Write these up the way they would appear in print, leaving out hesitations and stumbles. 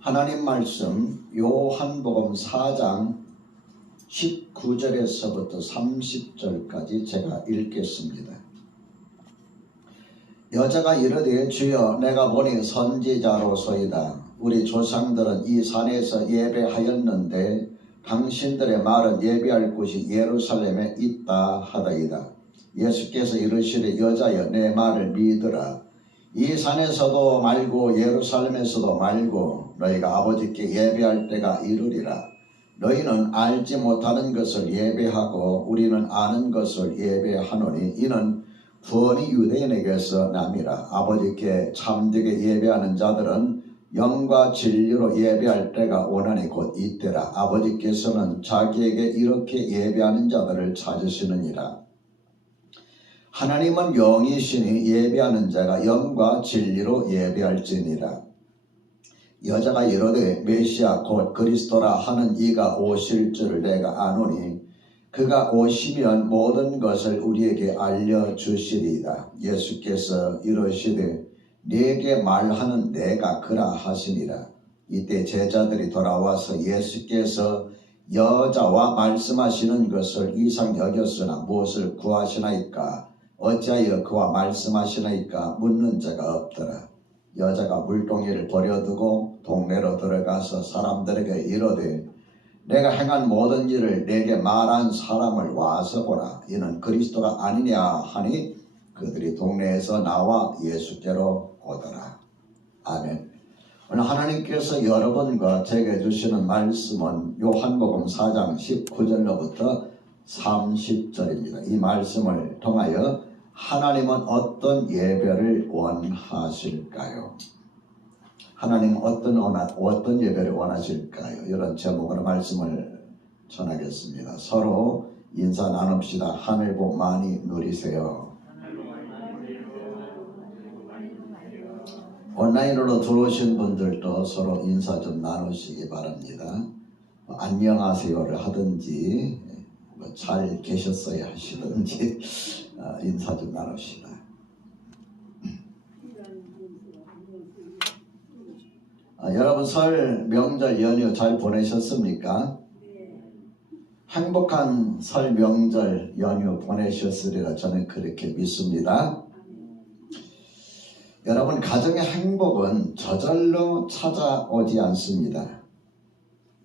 하나님 말씀 요한복음 4장 19절에서부터 30절까지 제가 읽겠습니다. 여자가 이르되 주여 내가 보니 선지자로소이다. 우리 조상들은 이 산에서 예배하였는데 당신들의 말은 예배할 곳이 예루살렘에 있다 하더이다. 예수께서 이르시되 여자여 내 말을 믿으라. 이 산에서도 말고 예루살렘에서도 말고 너희가 아버지께 예배할 때가 이르리라. 너희는 알지 못하는 것을 예배하고 우리는 아는 것을 예배하노니 이는 구원이 유대인에게서 남이라. 아버지께 참되게 예배하는 자들은 영과 진리로 예배할 때가 오나니 곧 이때라. 아버지께서는 자기에게 이렇게 예배하는 자들을 찾으시느니라. 하나님은 영이시니 예배하는 자가 영과 진리로 예배할지니라. 여자가 이르되 메시아 곧 그리스도라 하는 이가 오실 줄 내가 아노니 그가 오시면 모든 것을 우리에게 알려주시리이다. 예수께서 이르시되 네게 말하는 내가 그라 하시니라. 이때 제자들이 돌아와서 예수께서 여자와 말씀하시는 것을 이상 여겼으나 무엇을 구하시나이까? 어찌하여 그와 말씀하시나이까? 묻는 자가 없더라. 여자가 물동이를 버려두고 동네로 들어가서 사람들에게 이르되 내가 행한 모든 일을 내게 말한 사람을 와서 보라. 이는 그리스도가 아니냐 하니 그들이 동네에서 나와 예수께로 오더라. 아멘. 오늘 하나님께서 여러분과 제게 주시는 말씀은 요한복음 4장 19절로부터 30절입니다. 이 말씀을 통하여 하나님은 어떤 예배를 원하실까요? 하나님은 어떤 예배를 원하실까요? 이런 제목으로 말씀을 전하겠습니다. 서로 인사 나눕시다. 하늘 복 많이 누리세요. 온라인으로 들어오신 분들도 서로 인사 좀 나누시기 바랍니다. 안녕하세요를 하든지 잘 계셨어야 하시든지 인사 좀 나눕시다. 여러분 설 명절 연휴 잘 보내셨습니까? 행복한 설 명절 연휴 보내셨으리라 저는 그렇게 믿습니다. 여러분 가정의 행복은 저절로 찾아오지 않습니다.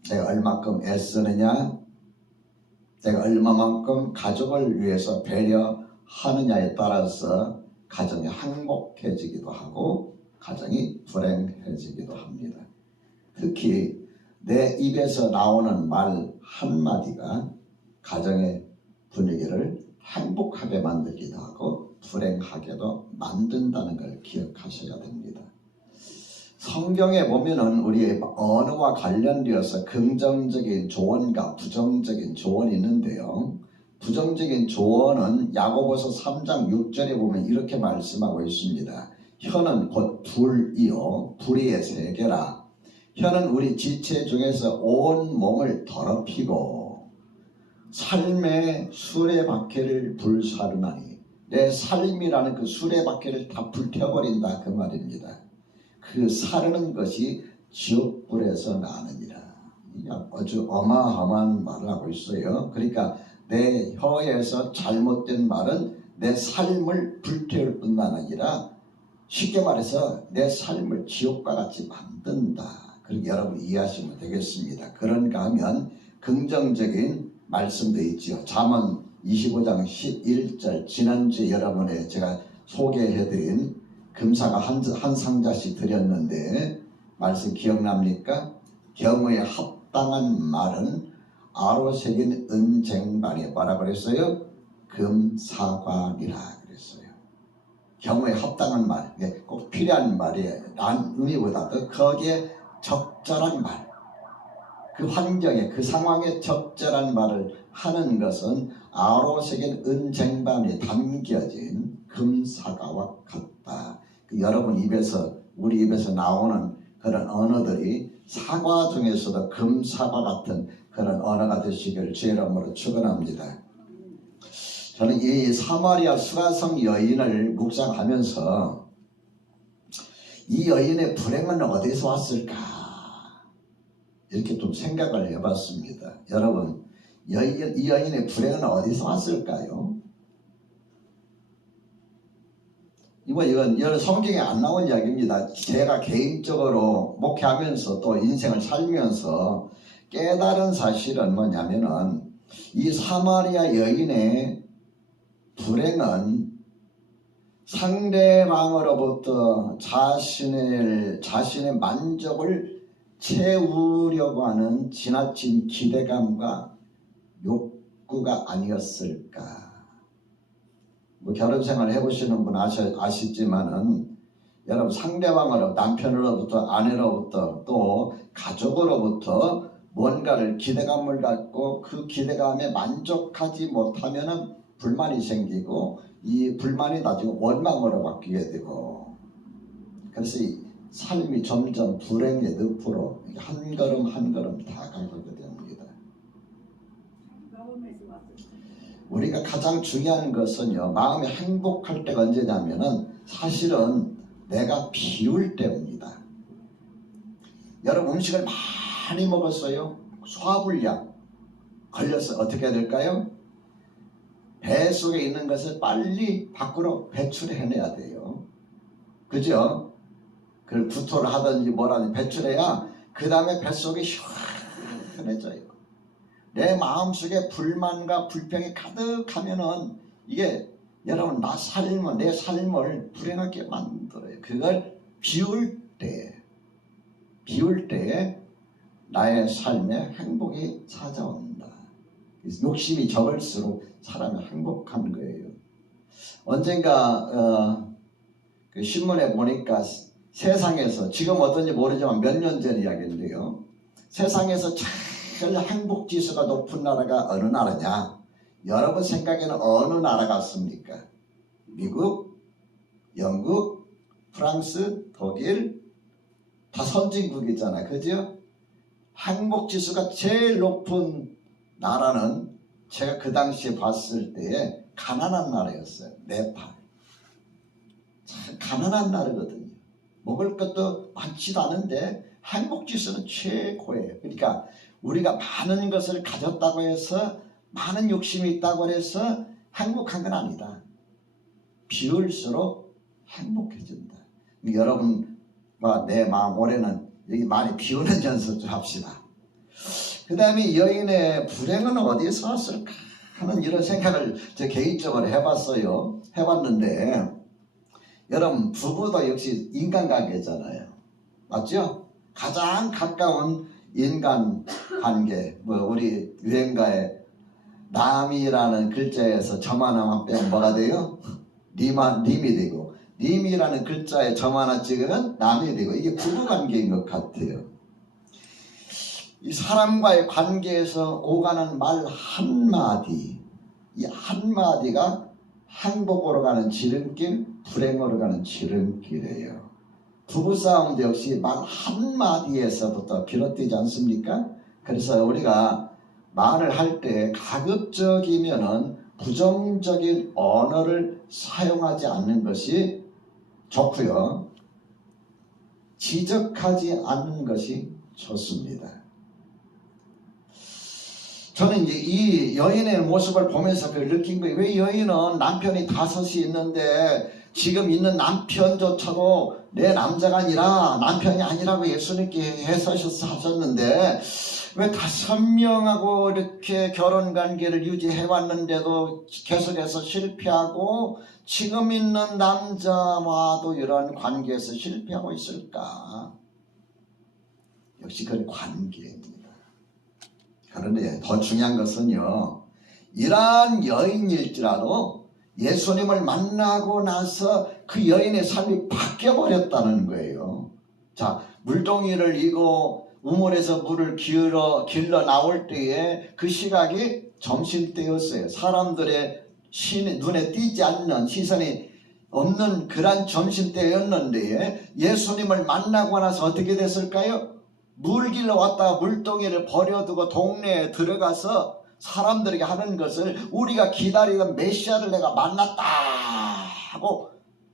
내가 얼마큼 애쓰느냐, 내가 얼마만큼 가족을 위해서 배려하느냐에 따라서 가정이 행복해지기도 하고 가정이 불행해지기도 합니다. 특히 내 입에서 나오는 말 한마디가 가정의 분위기를 행복하게 만들기도 하고 불행하게도 만든다는 걸 기억하셔야 됩니다. 성경에 보면은 우리의 언어와 관련되어서 긍정적인 조언과 부정적인 조언이 있는데요. 부정적인 조언은 야고보서 3장 6절에 보면 이렇게 말씀하고 있습니다. 혀는 곧 불이요 불의의 세계라. 혀는 우리 지체 중에서 온 몸을 더럽히고 삶의 수레바퀴를 불사르나니 내 삶이라는 그 수레바퀴를 다 불태워버린다 그 말입니다. 그 사르는 것이 지옥불에서 나느니라. 아주 어마어마한 말을 하고 있어요. 그러니까 내 혀에서 잘못된 말은 내 삶을 불태울 뿐만 아니라 쉽게 말해서 내 삶을 지옥과 같이 만든다. 그렇게 여러분 이해하시면 되겠습니다. 그런가 하면 긍정적인 말씀도 있죠. 잠언 25장 11절 지난주에 여러분에 제가 소개해드린 금사가 한 상자씩 드렸는데 말씀 기억납니까? 경우에 합당한 말은 아로 새긴 은쟁반에 뭐라 그랬어요? 금사과니라 그랬어요. 경우에 합당한 말, 꼭 필요한 말이에요. 난 의미보다도 거기에 적절한 말, 그 환경에 그 상황에 적절한 말을 하는 것은 아로 새긴 은쟁반에 담겨진 금사과와 같다. 여러분 입에서 우리 입에서 나오는 그런 언어들이 사과 중에서도 금사과 같은 그런 언어가 되시기를 주의 이름으로 축원합니다. 저는 이 사마리아 수가성 여인을 묵상하면서 이 여인의 불행은 어디서 왔을까 이렇게 좀 생각을 해봤습니다. 여러분, 이 여인의 불행은 어디서 왔을까요? 이건 성경에 안 나온 이야기입니다. 제가 개인적으로 목회하면서 또 인생을 살면서 깨달은 사실은 뭐냐면은 이 사마리아 여인의 불행은 상대방으로부터 자신의 만족을 채우려고 하는 지나친 기대감과 욕구가 아니었을까. 결혼 생활 해보시는 분 아시지만은 여러분 상대방으로 남편으로부터 아내로부터 또 가족으로부터 뭔가를 기대감을 갖고 그 기대감에 만족하지 못하면은 불만이 생기고 이 불만이 나중에 원망으로 바뀌게 되고 그래서 이 삶이 점점 불행의 늪으로 한 걸음 한 걸음 다가가게 됩니다. 우리가 가장 중요한 것은요, 마음이 행복할 때가 언제냐면은 사실은 내가 비울 때입니다. 여러분 음식을 많이 먹었어요. 소화불량 걸려서 어떻게 해야 될까요? 배 속에 있는 것을 빨리 밖으로 배출해내야 돼요. 그죠? 그걸 구토를 하든지 뭐라든지 배출해야 그 다음에 뱃속이 시원해져요. 내 마음속에 불만과 불평이 가득하면은 이게 여러분 내 삶을 불행하게 만들어요. 그걸 비울 때에 나의 삶에 행복이 찾아온다. 욕심이 적을수록 사람이 행복한 거예요. 언젠가 그 신문에 보니까 세상에서 지금 어떤지 모르지만 몇 년 전 이야기인데요. 세상에서 제일 행복 지수가 높은 나라가 어느 나라냐? 여러분 생각에는 어느 나라 같습니까? 미국, 영국, 프랑스, 독일 다 선진국이잖아요. 그죠? 행복 지수가 제일 높은 나라는 제가 그 당시에 봤을 때에 가난한 나라였어요. 네팔. 참 가난한 나라거든요. 먹을 것도 많지도 않은데 행복 지수는 최고예요. 그러니까 우리가 많은 것을 가졌다고 해서 많은 욕심이 있다고 해서 행복한 건 아니다. 비울수록 행복해진다. 여러분과 내 마음 올해는 여기 많이 비우는 연습 좀 합시다. 그 다음에 여인의 불행은 어디서 왔을까 하는 이런 생각을 제 개인적으로 해봤는데 여러분 부부도 역시 인간관계잖아요. 맞죠? 가장 가까운 인간관계 우리 유행가에 남이라는 글자에서 점 하나만 빼면 뭐가 돼요? 님이 되고 님이라는 글자에 점 하나 찍으면 남이 되고 이게 부부관계인 것 같아요. 이 사람과의 관계에서 오가는 말 한마디, 이 한마디가 행복으로 가는 지름길, 불행으로 가는 지름길이에요. 부부싸움도 역시 말 한마디에서부터 비롯되지 않습니까? 그래서 우리가 말을 할 때 가급적이면은 부정적인 언어를 사용하지 않는 것이 좋고요. 지적하지 않는 것이 좋습니다. 저는 이제 이 여인의 모습을 보면서 그걸 느낀 거예요. 왜 여인은 남편이 5이 있는데 지금 있는 남편조차도 내 남자가 아니라 남편이 아니라고 예수님께 하셨는데 왜 5명하고 이렇게 결혼관계를 유지해왔는데도 계속해서 실패하고 지금 있는 남자와도 이런 관계에서 실패하고 있을까? 역시 그건 관계입니다. 그런데 더 중요한 것은요, 이러한 여인일지라도 예수님을 만나고 나서 그 여인의 삶이 바뀌어버렸다는 거예요. 자, 물동이를 이고 우물에서 물을 길러 나올 때에 그 시각이 점심때였어요. 사람들의 눈에 띄지 않는 시선이 없는 그런 점심때였는데 예수님을 만나고 나서 어떻게 됐을까요? 물 길러 왔다가 물동이를 버려두고 동네에 들어가서 사람들에게 하는 것을 우리가 기다리던 메시아를 내가 만났다 하고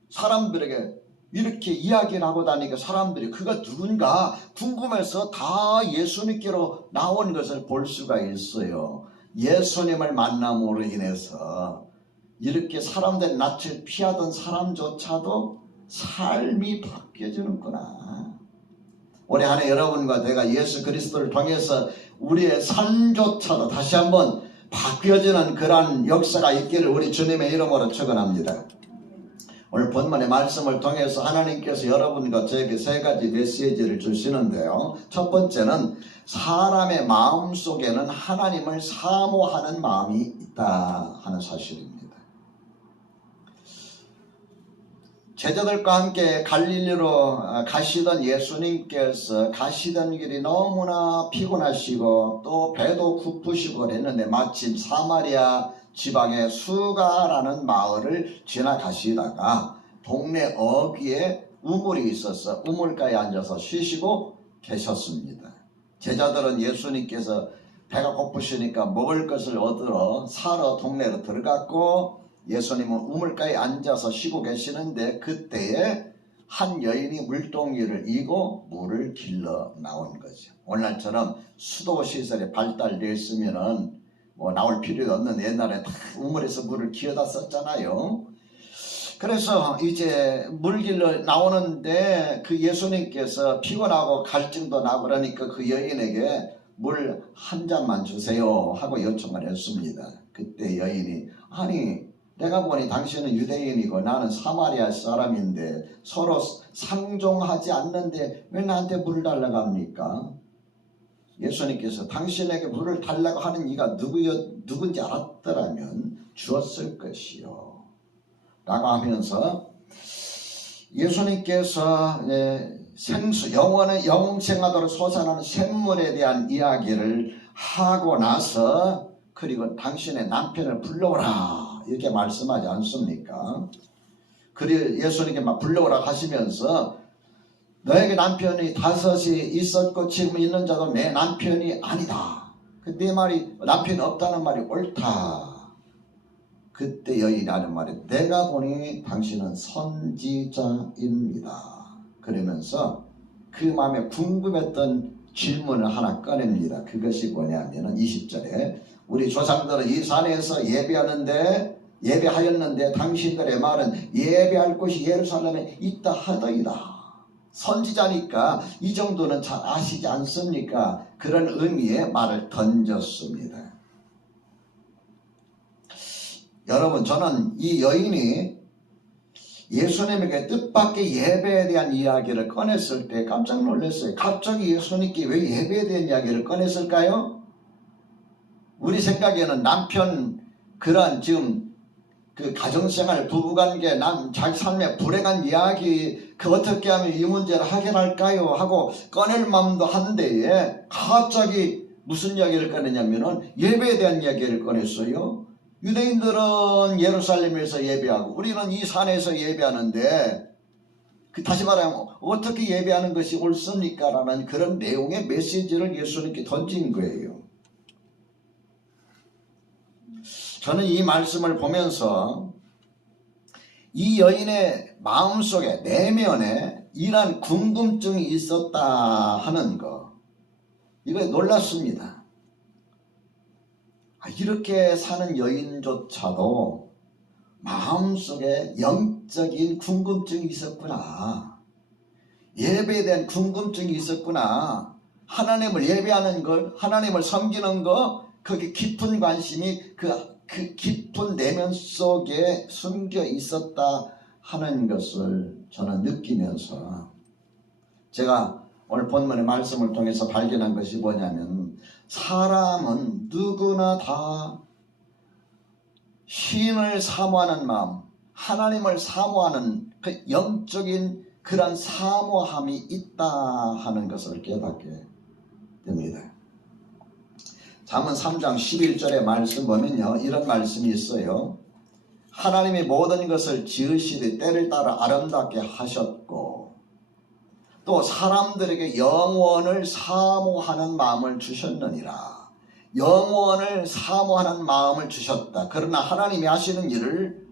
사람들에게 이렇게 이야기를 하고 다니니까 사람들이 그가 누군가 궁금해서 다 예수님께로 나온 것을 볼 수가 있어요. 예수님을 만남으로 인해서 이렇게 사람들의 낯을 피하던 사람조차도 삶이 바뀌어지는구나. 올해 한 해 여러분과 내가 예수 그리스도를 통해서 우리의 삶조차도 다시 한번 바뀌어지는 그러한 역사가 있기를 우리 주님의 이름으로 축원합니다. 오늘 본문의 말씀을 통해서 하나님께서 여러분과 저에게 세 가지 메시지를 주시는데요. 첫 번째는 사람의 마음 속에는 하나님을 사모하는 마음이 있다 하는 사실입니다. 제자들과 함께 갈릴리로 가시던 예수님께서 가시던 길이 너무나 피곤하시고 또 배도 고프시고 그랬는데 마침 사마리아 지방의 수가라는 마을을 지나가시다가 동네 어귀에 우물이 있어서 우물가에 앉아서 쉬시고 계셨습니다. 제자들은 예수님께서 배가 고프시니까 먹을 것을 얻으러 사러 동네로 들어갔고 예수님은 우물가에 앉아서 쉬고 계시는데 그때에 한 여인이 물동이를 이고 물을 길러 나온 거죠. 오늘날처럼 수도 시설이 발달되었으면은 나올 필요도 없는 옛날에 다 우물에서 물을 기어다 썼잖아요. 그래서 이제 물 길러 나오는데 그 예수님께서 피곤하고 갈증도 나고 그러니까 그 여인에게 물 한 잔만 주세요 하고 요청을 했습니다. 그때 여인이 아니 내가 보니 당신은 유대인이고 나는 사마리아 사람인데 서로 상종하지 않는데 왜 나한테 물을 달라고 합니까? 예수님께서 당신에게 물을 달라고 하는 이가 누군지 알았더라면 주었을 것이요 라고 하면서 예수님께서 생수 영생하도록 솟아나는 샘물에 대한 이야기를 하고 나서 그리고 당신의 남편을 불러오라 이렇게 말씀하지 않습니까? 그리고 예수님께 막 불러오라 하시면서 너에게 남편이 5이 있었고 지금 있는 자도 내 남편이 아니다. 네 말이 남편이 없다는 말이 옳다. 그때 여인이 하는 말이 내가 보니 당신은 선지자입니다. 그러면서 그 마음에 궁금했던 질문을 하나 꺼냅니다. 그것이 뭐냐면 20절에 우리 조상들은 이 산에서 예배하였는데 당신들의 말은 예배할 곳이 예루살렘에 있다 하더이다. 선지자니까 이 정도는 잘 아시지 않습니까? 그런 의미의 말을 던졌습니다. 여러분 저는 이 여인이 예수님에게 뜻밖의 예배에 대한 이야기를 꺼냈을 때 깜짝 놀랐어요. 갑자기 예수님께 왜 예배에 대한 이야기를 꺼냈을까요? 우리 생각에는 남편 그런 지금 그 가정생활 부부관계 자기 삶의 불행한 이야기 그 어떻게 하면 이 문제를 해결할까요 하고 꺼낼 마음도 한데 갑자기 무슨 이야기를 꺼내냐면은 예배에 대한 이야기를 꺼냈어요. 유대인들은 예루살렘에서 예배하고 우리는 이 산에서 예배하는데 다시 말하면 어떻게 예배하는 것이 옳습니까? 라는 그런 내용의 메시지를 예수님께 던진 거예요. 저는 이 말씀을 보면서 이 여인의 마음속에 내면에 이러한 궁금증이 있었다 하는 거 이거 놀랐습니다. 이렇게 사는 여인조차도 마음속에 영적인 궁금증이 있었구나. 예배에 대한 궁금증이 있었구나. 하나님을 예배하는 것, 하나님을 섬기는 것, 거기 깊은 관심이 그 깊은 내면 속에 숨겨 있었다 하는 것을 저는 느끼면서 제가 오늘 본문의 말씀을 통해서 발견한 것이 뭐냐면 사람은 누구나 다 신을 사모하는 마음, 하나님을 사모하는 그 영적인 그런 사모함이 있다 하는 것을 깨닫게 됩니다. 잠언 3장 11절의 말씀 보면요 이런 말씀이 있어요. 하나님이 모든 것을 지으시되 때를 따라 아름답게 하셨고 또 사람들에게 영원을 사모하는 마음을 주셨느니라. 영원을 사모하는 마음을 주셨다. 그러나 하나님이 하시는 일을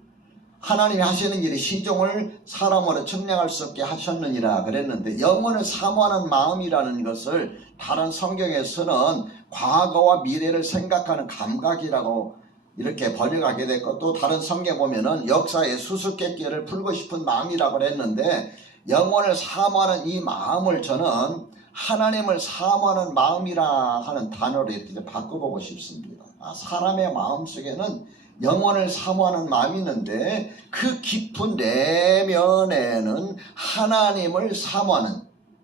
하나님이 하시는 일이 시종을 사람으로 측량할 수 없게 하셨느니라 그랬는데, 영혼을 사모하는 마음이라는 것을 다른 성경에서는 과거와 미래를 생각하는 감각이라고 이렇게 번역하게 됐고, 또 다른 성경에 보면은 역사의 수수께끼를 풀고 싶은 마음이라고 그랬는데, 영혼을 사모하는 이 마음을 저는 하나님을 사모하는 마음이라 하는 단어로 이렇게 바꿔보고 싶습니다. 사람의 마음 속에는 영혼을 사모하는 마음이 있는데, 그 깊은 내면에는 하나님을 사모하는,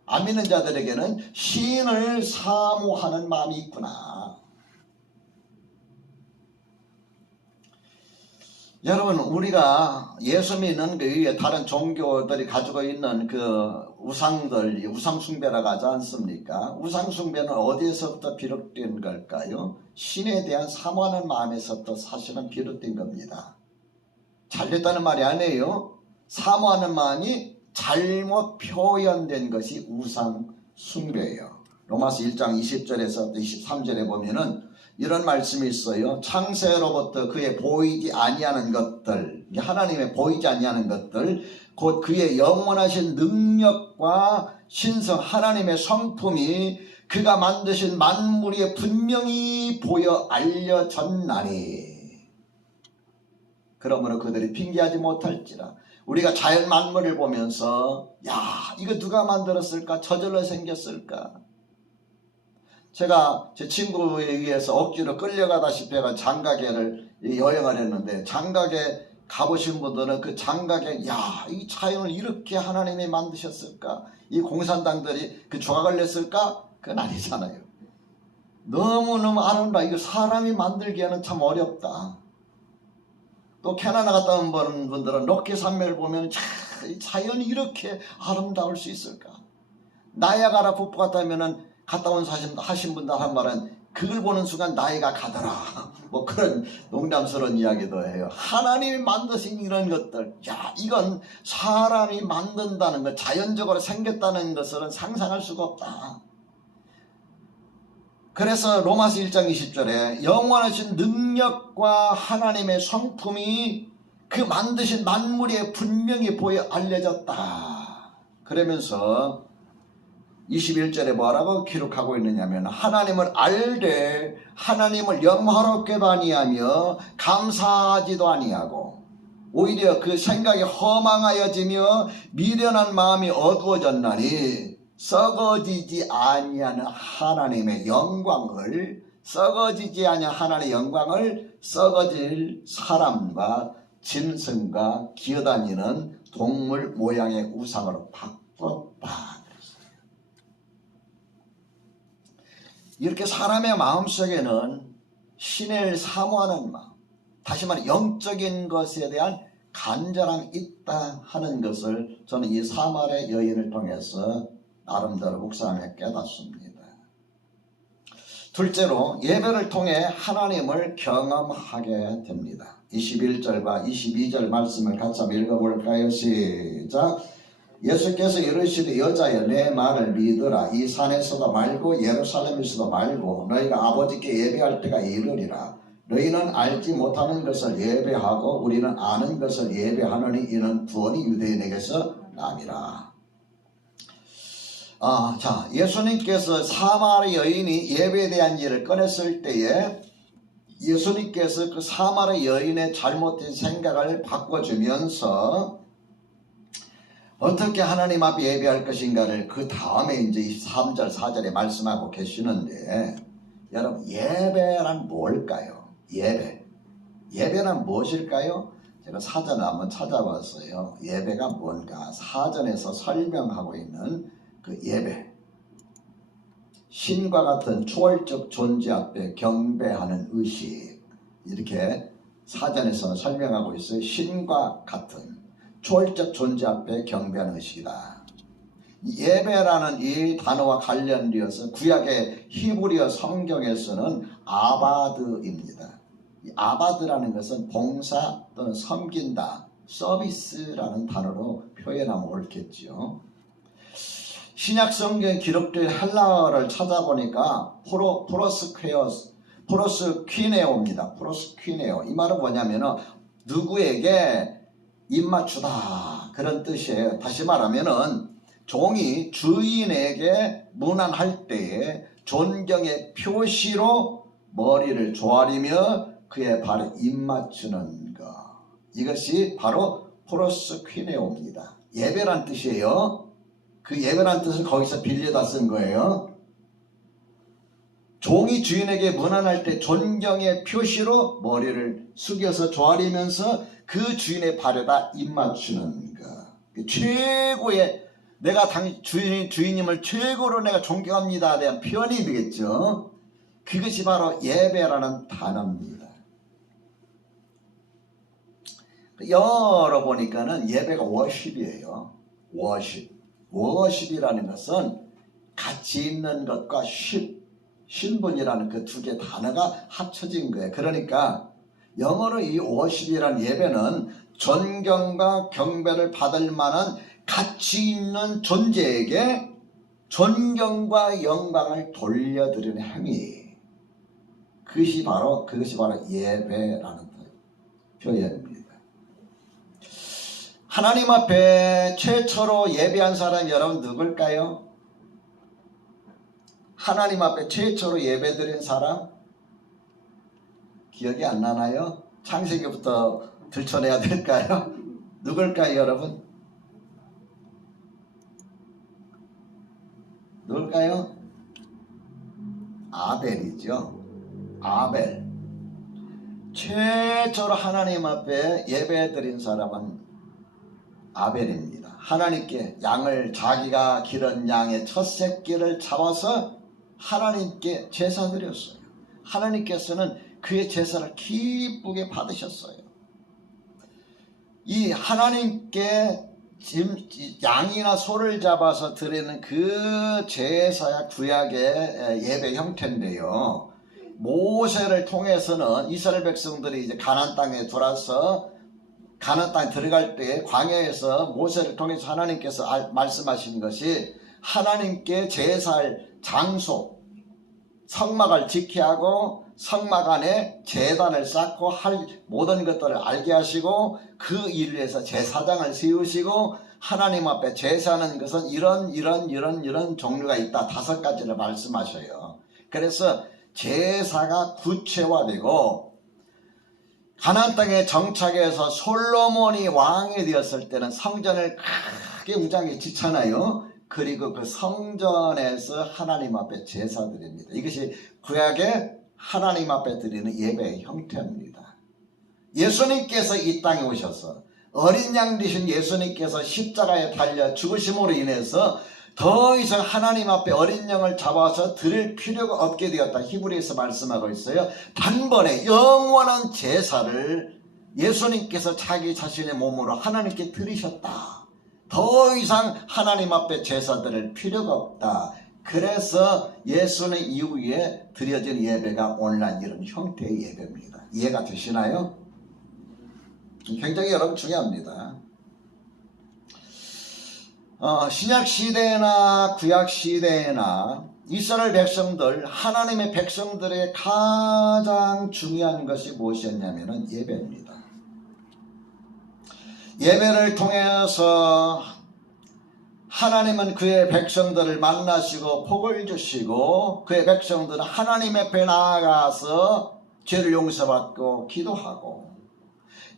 안 믿는 자들에게는 신을 사모하는 마음이 있구나. 여러분, 우리가 예수 믿는 그 위에 다른 종교들이 가지고 있는 그 우상들, 우상숭배라고 하지 않습니까? 우상숭배는 어디에서부터 비롯된 걸까요? 신에 대한 사모하는 마음에서부터 사실은 비롯된 겁니다. 잘됐다는 말이 아니에요. 사모하는 마음이 잘못 표현된 것이 우상숭배예요. 로마서 1장 20절에서 23절에 보면은 이런 말씀이 있어요. 창세로부터 그의 보이지 아니하는 것들, 하나님의 보이지 아니하는 것들, 곧 그의 영원하신 능력과 신성 하나님의 성품이 그가 만드신 만물에 분명히 보여 알려졌나니, 그러므로 그들이 핑계하지 못할지라. 우리가 자연 만물을 보면서 야, 이거 누가 만들었을까? 저절로 생겼을까? 제가 제 친구에 의해서 억지로 끌려가다시피 해가 장가게를 여행을 했는데, 장가게 가보신 분들은 그 장가게, 야, 이 자연을 이렇게 하나님이 만드셨을까? 이 공산당들이 그 조각을 냈을까? 그건 아니잖아요. 너무너무 아름다워. 이거 사람이 만들기에는 참 어렵다. 또 캐나다 갔다 온 분들은 럭키 산맥을 보면 자연이 이렇게 아름다울 수 있을까? 나야가라 폭포 갔다면은 갔다 온 하신 분들 한 말은 그걸 보는 순간 나이가 가더라. 뭐 그런 농담스러운 이야기도 해요. 하나님이 만드신 이런 것들, 야, 이건 사람이 만든다는 것, 자연적으로 생겼다는 것은 상상할 수가 없다. 그래서 로마서 1장 20절에 영원하신 능력과 하나님의 성품이 그 만드신 만물에 분명히 보여 알려졌다. 그러면서 21절에 뭐라고 기록하고 있느냐면, 하나님을 알되 하나님을 영화롭게도 아니하며 감사하지도 아니하고, 오히려 그 생각이 허망하여지며 미련한 마음이 어두워졌나니, 썩어지지 아니하는 하나님의 영광을, 썩어지지 아니하는 하나님의 영광을 썩어질 사람과 짐승과 기어다니는 동물 모양의 우상으로 바꿨다. 이렇게 사람의 마음속에는 신을 사모하는 마음, 다시 말해 영적인 것에 대한 간절함이 있다 하는 것을 저는 이 사마리아 여인을 통해서 나름대로 묵상하며 깨닫습니다. 둘째로, 예배를 통해 하나님을 경험하게 됩니다. 21절과 22절 말씀을 같이 한번 읽어볼까요? 시작. 예수께서 이르시되 여자여, 내 말을 믿으라. 이 산에서도 말고 예루살렘에서도 말고 너희가 아버지께 예배할 때가 이르리라. 너희는 알지 못하는 것을 예배하고 우리는 아는 것을 예배하노니 이는 구원이 유대인에게서 남이라. 자, 예수님께서 사마리아 여인이 예배에 대한 일을 꺼냈을 때에 예수님께서 그 사마리아 여인의 잘못된 생각을 바꿔주면서 어떻게 하나님 앞에 예배할 것인가를 그 다음에 이제 3절 4절에 말씀하고 계시는데, 여러분, 예배란 뭘까요? 예배란 무엇일까요? 제가 사전을 한번 찾아봤어요. 예배가 뭔가 사전에서 설명하고 있는 그 예배, 신과 같은 초월적 존재 앞에 경배하는 의식, 이렇게 사전에서는 설명하고 있어요. 신과 같은 초월적 존재 앞에 경배하는 의식이다. 예배라는 이 단어와 관련되어서 구약의 히브리어 성경에서는 아바드입니다. 이 아바드라는 것은 봉사 또는 섬긴다, 서비스라는 단어로 표현하면 옳겠죠. 신약 성경에 기록된 헬라어를 찾아보니까 프로스퀴네오입니다. 프로스퀴네오. 이 말은 뭐냐면은 누구에게 입맞추다 그런 뜻이에요. 다시 말하면은 종이 주인에게 문안할 때에 존경의 표시로 머리를 조아리며 그의 발에 입맞추는 것, 이것이 바로 프로스퀴네오입니다. 예배란 뜻이에요. 그 예배란 뜻을 거기서 빌려다 쓴 거예요. 종이 주인에게 문안할 때 존경의 표시로 머리를 숙여서 조아리면서 그 주인의 발에다 입맞추는 것. 최고의, 내가 주인님을 최고로 내가 존경합니다 대한 표현이 되겠죠. 그것이 바로 예배라는 단어입니다. 열어보니까는 예배가 워십이에요. 워십이라는 것은 가치 있는 것과 신분이라는 그 두 개 단어가 합쳐진 거예요. 그러니까 영어로 이 워십이라는 예배는 존경과 경배를 받을 만한 가치 있는 존재에게 존경과 영광을 돌려드리는 행위, 그것이 바로 예배라는 표현입니다. 하나님 앞에 최초로 예배한 사람이 여러분 누굴까요? 하나님 앞에 최초로 예배드린 사람 기억이 안 나나요? 창세기부터 들춰내야 될까요? 누굴까요 여러분? 누굴까요? 아벨이죠. 아벨. 최초로 하나님 앞에 예배드린 사람은 아벨입니다. 하나님께 자기가 기른 양의 첫 새끼를 잡아서 하나님께 제사 드렸어요. 하나님께서는 그의 제사를 기쁘게 받으셨어요. 이 하나님께 양이나 소를 잡아서 드리는 그 제사야 구약의 예배 형태인데요. 모세를 통해서는 이스라엘 백성들이 이제 가나안 땅에 들어와서 가나안 땅에 들어갈 때 광야에서 모세를 통해서 하나님께서 말씀하신 것이 하나님께 제사할 장소, 성막을 지켜야 하고 성막 안에 제단을 쌓고 할 모든 것들을 알게 하시고 그 일을 위해서 제사장을 세우시고 하나님 앞에 제사하는 것은 이런 종류가 있다. 5가지를 말씀하셔요. 그래서 제사가 구체화되고 가나안 땅에 정착해서 솔로몬이 왕이 되었을 때는 성전을 크게 웅장하게 짓잖아요. 그리고 그 성전에서 하나님 앞에 제사 드립니다. 이것이 구약의 하나님 앞에 드리는 예배의 형태입니다. 예수님께서 이 땅에 오셔서 어린 양 되신 예수님께서 십자가에 달려 죽으심으로 인해서 더 이상 하나님 앞에 어린 양을 잡아서 드릴 필요가 없게 되었다. 히브리에서 말씀하고 있어요. 단번에 영원한 제사를 예수님께서 자기 자신의 몸으로 하나님께 드리셨다. 더 이상 하나님 앞에 제사 드릴 필요가 없다. 그래서 예수님 이후에 드려진 예배가 오늘날 이런 형태의 예배입니다. 이해가 되시나요? 굉장히 여러분 중요합니다. 신약 시대나 구약 시대나 이스라엘 백성들, 하나님의 백성들의 가장 중요한 것이 무엇이었냐면 예배입니다. 예배를 통해서 하나님은 그의 백성들을 만나시고 복을 주시고 그의 백성들은 하나님 앞에 나아가서 죄를 용서받고 기도하고,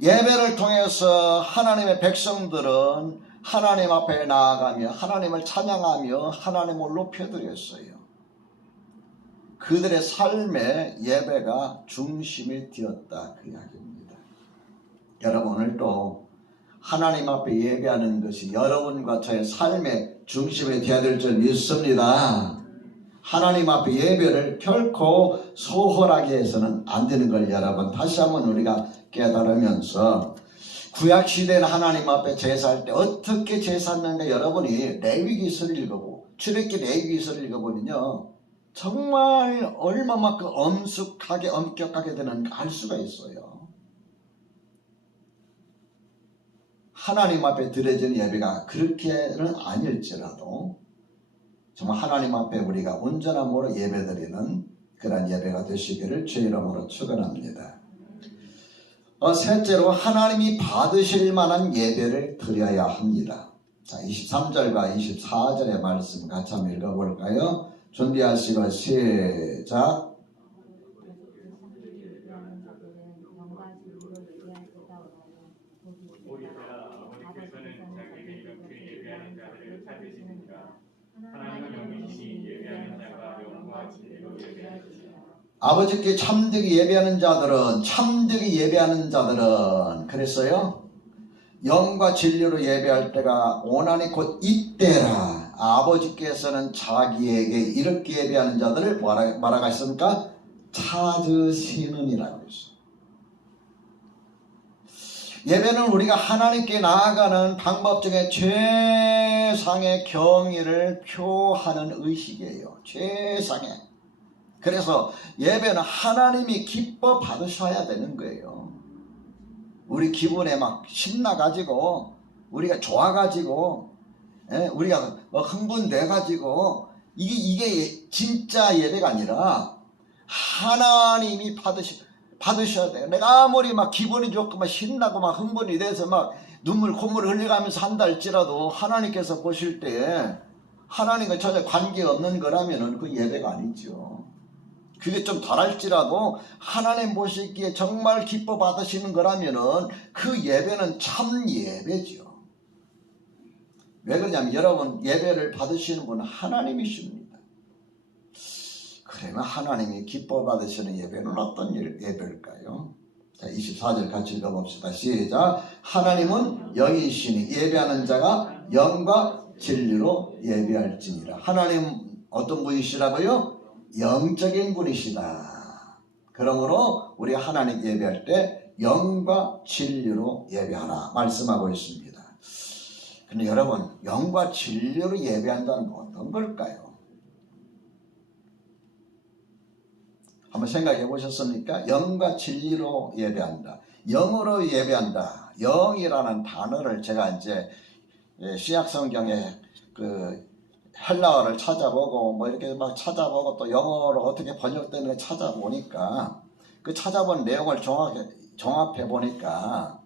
예배를 통해서 하나님의 백성들은 하나님 앞에 나아가며 하나님을 찬양하며 하나님을 높여드렸어요. 그들의 삶의 예배가 중심이 되었다, 그 이야기입니다. 여러분, 오늘도 하나님 앞에 예배하는 것이 여러분과 저의 삶의 중심이 되어야 될 줄 믿습니다. 하나님 앞에 예배를 결코 소홀하게 해서는 안 되는 걸 여러분 다시 한번 우리가 깨달으면서, 구약시대는 하나님 앞에 제사할 때 어떻게 제사했는가, 여러분이 레위기서를 읽어보고 출애굽기 레위기서를 읽어보면요 정말 얼마만큼 엄숙하게 엄격하게 되는가 알 수가 있어요. 하나님 앞에 드려지는 예배가 그렇게는 아닐지라도 정말 하나님 앞에 우리가 온전한 마음으로 예배드리는 그런 예배가 되시기를 주의 이름으로 축원합니다. 셋째로 하나님이 받으실 만한 예배를 드려야 합니다. 자, 23절과 24절의 말씀 같이 한번 읽어볼까요? 준비하시고 시작. 아버지께 참되게 예배하는 자들은 그랬어요. 영과 진리로 예배할 때가 오나니 곧 이때라. 아버지께서는 자기에게 이렇게 예배하는 자들을 뭐라고 했습니까? 찾으시느니라고 했어요. 예배는 우리가 하나님께 나아가는 방법 중에 최상의 경의를 표하는 의식이에요. 최상의. 그래서 예배는 하나님이 기뻐 받으셔야 되는 거예요. 우리 기분에 막 신나가지고 우리가 좋아가지고 우리가 흥분돼가지고 이게 진짜 예배가 아니라 하나님이 받으셔야 돼요. 내가 아무리 막 기분이 좋고 막 신나고 막 흥분이 돼서 막 콧물 흘려가면서 한다 할지라도 하나님께서 보실 때 하나님과 전혀 관계없는 거라면은 그 예배가 아니죠. 그게 좀 덜할지라도 하나님 보시기에 정말 기뻐 받으시는 거라면은 그 예배는 참 예배죠. 왜 그러냐면 여러분 예배를 받으시는 분은 하나님이십니다. 그러면 하나님이 기뻐 받으시는 예배는 어떤 예배일까요? 자, 24절 같이 읽어봅시다. 시작. 하나님은 영이시니 예배하는 자가 영과 진리로 예배할지니라. 하나님 어떤 분이시라고요? 영적인 분이시다. 그러므로 우리 하나님 예배할 때 영과 진리로 예배하라 말씀하고 있습니다. 근데 여러분 영과 진리로 예배한다는 건 어떤 걸까요? 한번 생각해 보셨습니까? 영과 진리로 예배한다. 영으로 예배한다. 영이라는 단어를 제가 이제 신약 성경에 헬라어를 찾아보고 뭐 이렇게 막 찾아보고 또 영어로 어떻게 번역되는 찾아보니까 그 찾아본 내용을 종합해 보니까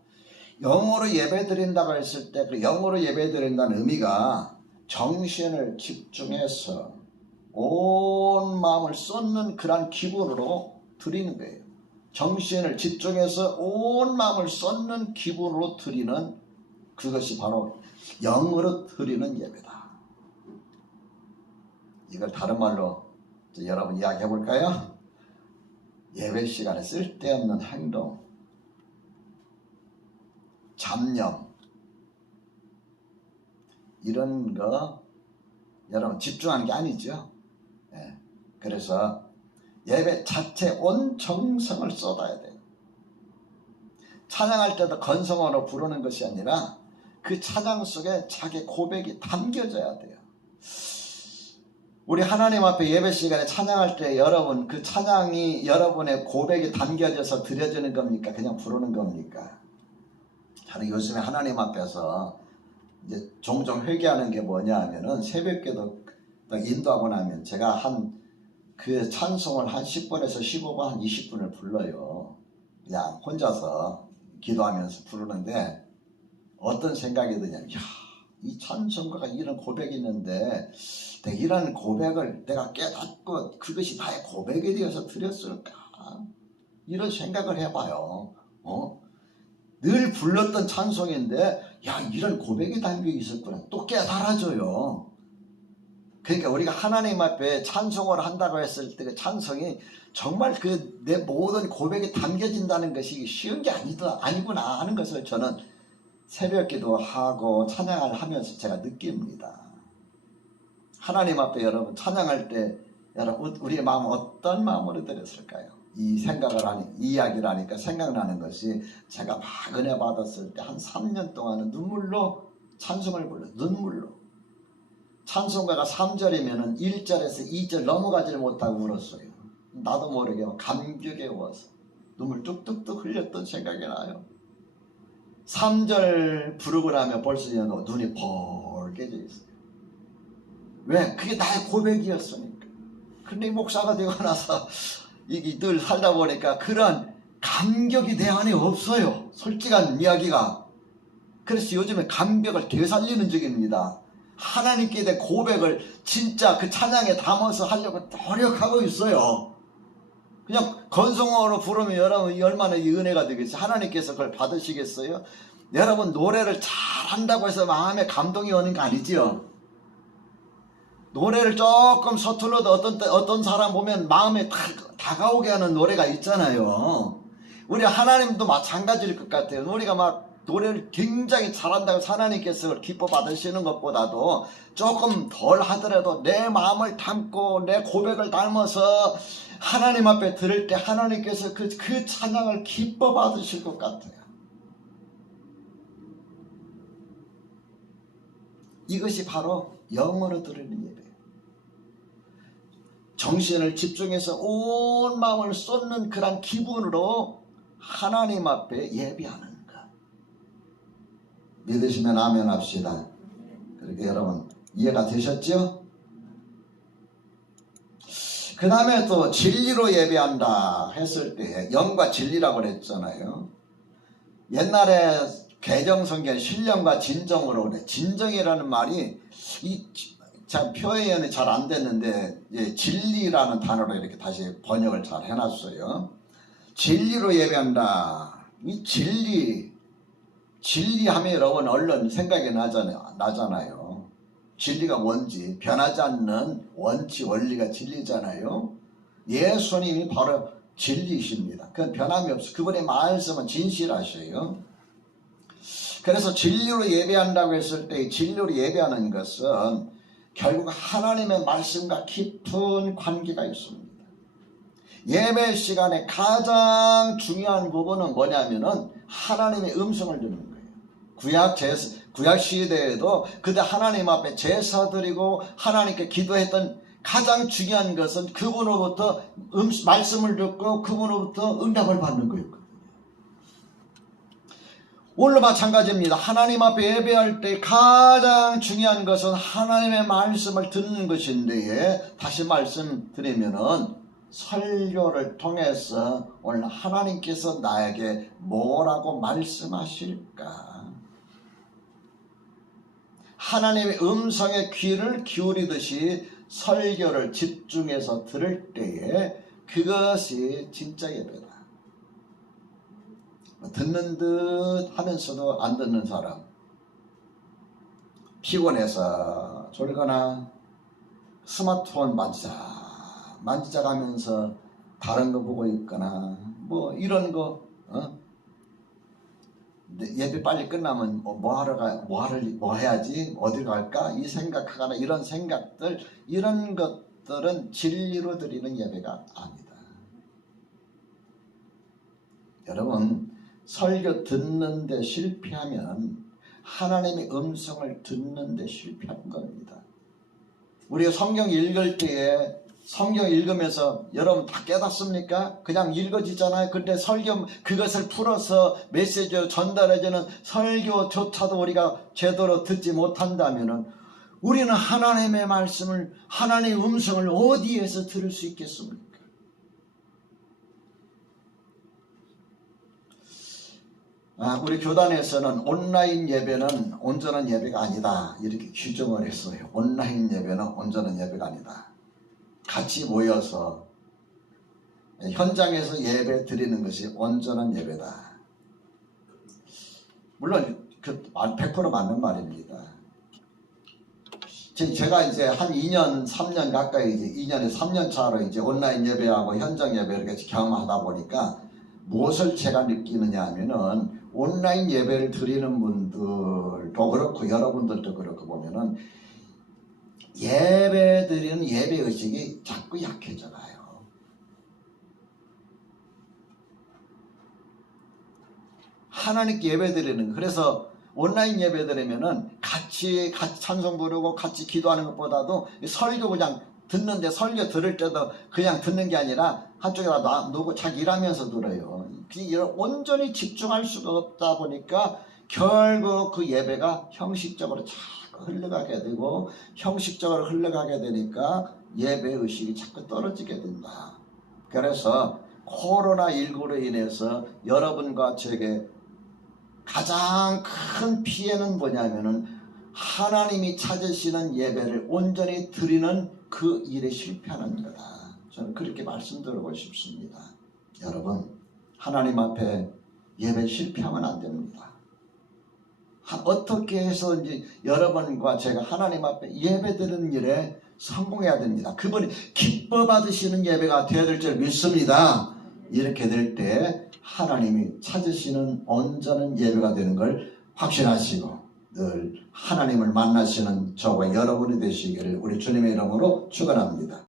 영어로 예배 드린다고 했을 때 그 영어로 예배 드린다는 의미가 정신을 집중해서 온 마음을 쏟는 그런 기분으로 드리는 거예요. 정신을 집중해서 온 마음을 쏟는 기분으로 드리는 그것이 바로 영으로 드리는 예배다. 이걸 다른 말로 여러분 이야기해 볼까요? 예배 시간에 쓸데없는 행동, 잡념 이런 거 여러분 집중하는 게 아니죠. 그래서 예배 자체 온 정성을 쏟아야 돼요. 찬양할 때도 건성으로 부르는 것이 아니라 그 찬양 속에 자기 고백이 담겨져야 돼요. 우리 하나님 앞에 예배 시간에 찬양할 때 여러분 그 찬양이 여러분의 고백이 담겨져서 드려지는 겁니까? 그냥 부르는 겁니까? 저는 요즘에 하나님 앞에서 이제 종종 회개하는 게 뭐냐 하면은 새벽기도 인도하고 나면 제가 그 찬송을 한 10분에서 15분, 한 20분을 불러요. 그냥 혼자서 기도하면서 부르는데 어떤 생각이 드냐면, 이 찬송가가 이런 고백이 있는데 이런 고백을 내가 깨닫고 그것이 나의 고백이 되어서 드렸을까? 이런 생각을 해봐요. 늘 불렀던 찬송인데 이런 고백이 담겨 있었구나. 또 깨달아져요. 그러니까 우리가 하나님 앞에 찬송을 한다고 했을 때 그 찬송이 정말 내 모든 고백이 담겨진다는 것이 쉬운 게 아니구나 하는 것을 저는 새벽 기도하고 찬양을 하면서 제가 느낍니다. 하나님 앞에 여러분 찬양할 때 여러분 우리의 마음은 어떤 마음으로 드렸을까요? 이 이야기를 하니까 생각나는 것이 제가 막 은혜 받았을 때 한 3년 동안은 눈물로 찬송을 불러요. 눈물로. 찬송가가 3절이면 1절에서 2절 넘어가지를 못하고 울었어요. 나도 모르게 감격에 울어서 눈물 뚝뚝뚝 흘렸던 생각이 나요. 3절 부르고 나면 벌써 눈이 벌게져 있어요. 왜? 그게 나의 고백이었으니까. 근데 목사가 되고 나서 이게 늘 살다 보니까 그런 감격이 내 안에 없어요. 솔직한 이야기가. 그래서 요즘에 감격을 되살리는 중입니다. 하나님께 대해 고백을 진짜 그 찬양에 담아서 하려고 노력하고 있어요. 그냥 건성어로 부르면 여러분 얼마나 이 은혜가 되겠어요. 하나님께서 그걸 받으시겠어요? 여러분 노래를 잘한다고 해서 마음에 감동이 오는 거 아니지요? 노래를 조금 서툴러도 어떤 사람 보면 마음에 다가오게 하는 노래가 있잖아요. 우리 하나님도 마찬가지일 것 같아요. 우리가 막 노래를 굉장히 잘한다고 하나님께서 기뻐 받으시는 것보다도 조금 덜 하더라도 내 마음을 담고 내 고백을 담아서 하나님 앞에 들을 때 하나님께서 그 찬양을 기뻐 받으실 것 같아요. 이것이 바로 영어로 드리는 예배예요. 정신을 집중해서 온 마음을 쏟는 그런 기분으로 하나님 앞에 예배하는 것. 믿으시면 아멘 합시다. 그렇게 여러분 이해가 되셨죠? 그 다음에 또 진리로 예배한다 했을 때 영과 진리라고 그랬잖아요. 옛날에 개정성경 신령과 진정으로 그래. 진정이라는 말이 참 표현이 잘 안 됐는데 진리라는 단어로 이렇게 다시 번역을 잘 해놨어요. 진리로 예배한다. 이 진리하면 여러분 얼른 생각이 나잖아요. 진리가 뭔지 변하지 않는 원치 원리가 진리잖아요. 예수님이 바로 진리이십니다. 그건 변함이 없어. 그분의 말씀은 진실하셔요. 그래서 진리로 예배한다고 했을 때 진리로 예배하는 것은 결국 하나님의 말씀과 깊은 관계가 있습니다. 예배 시간에 가장 중요한 부분은 뭐냐면은 하나님의 음성을 듣는 거예요. 구약 시대에도 그때 하나님 앞에 제사 드리고 하나님께 기도했던 가장 중요한 것은 그분으로부터 말씀을 듣고 그분으로부터 응답을 받는 거예요. 오늘 마찬가지입니다. 하나님 앞에 예배할 때 가장 중요한 것은 하나님의 말씀을 듣는 것인데 다시 말씀드리면은 설교를 통해서 오늘 하나님께서 나에게 뭐라고 말씀하실까? 하나님의 음성에 귀를 기울이듯이 설교를 집중해서 들을 때에 그것이 진짜 예배다. 듣는 듯 하면서도 안 듣는 사람, 피곤해서 졸거나 스마트폰 만지작하면서 다른 거 보고 있거나 뭐 이런 거 예배 빨리 끝나면 뭐 해야지 어디 갈까 이 생각하거나 이런 생각들 이런 것들은 진리로 드리는 예배가 아니다. 여러분 설교 듣는데 실패하면 하나님의 음성을 듣는데 실패한 겁니다. 우리가 성경 읽을 때에 성경 읽으면서 여러분 다 깨닫습니까? 그냥 읽어지잖아요. 근데 설교 그것을 풀어서 메시지로 전달해주는 설교조차도 우리가 제대로 듣지 못한다면 우리는 하나님의 말씀을 하나님의 음성을 어디에서 들을 수 있겠습니까? 우리 교단에서는 온라인 예배는 온전한 예배가 아니다 이렇게 규정을 했어요. 온라인 예배는 온전한 예배가 아니다. 같이 모여서 현장에서 예배 드리는 것이 온전한 예배다. 물론 100% 맞는 말입니다. 제가 이제 한 2년 3년 가까이 2년에 3년 차로 이제 온라인 예배하고 현장 예배를 같이 경험하다 보니까 무엇을 제가 느끼느냐 하면은 온라인 예배를 드리는 분들도 그렇고 여러분들도 그렇고 보면은 예배 드리는 예배 의식이 자꾸 약해져 가요. 하나님께 예배 드리는 그래서 온라인 예배 드리면은 같이 찬송 부르고 같이 기도하는 것보다도 설교 그냥 듣는데 설교 들을 때도 그냥 듣는 게 아니라 한쪽에다 놓고 자기 일하면서 들어요. 온전히 집중할 수가 없다 보니까 결국 그 예배가 형식적으로 자꾸 흘러가게 되고 형식적으로 흘러가게 되니까 예배 의식이 자꾸 떨어지게 된다. 그래서 코로나19로 인해서 여러분과 저에게 가장 큰 피해는 뭐냐면은 하나님이 찾으시는 예배를 온전히 드리는 그 일에 실패하는 거다. 저는 그렇게 말씀드리고 싶습니다. 여러분, 하나님 앞에 예배 실패하면 안 됩니다. 어떻게 해서든지 여러분과 제가 하나님 앞에 예배 드리는 일에 성공해야 됩니다. 그분이 기뻐 받으시는 예배가 되어야 될 줄 믿습니다. 이렇게 될 때 하나님이 찾으시는 온전한 예배가 되는 걸 확신하시고 늘 하나님을 만나시는 저와 여러분이 되시기를 우리 주님의 이름으로 축원합니다.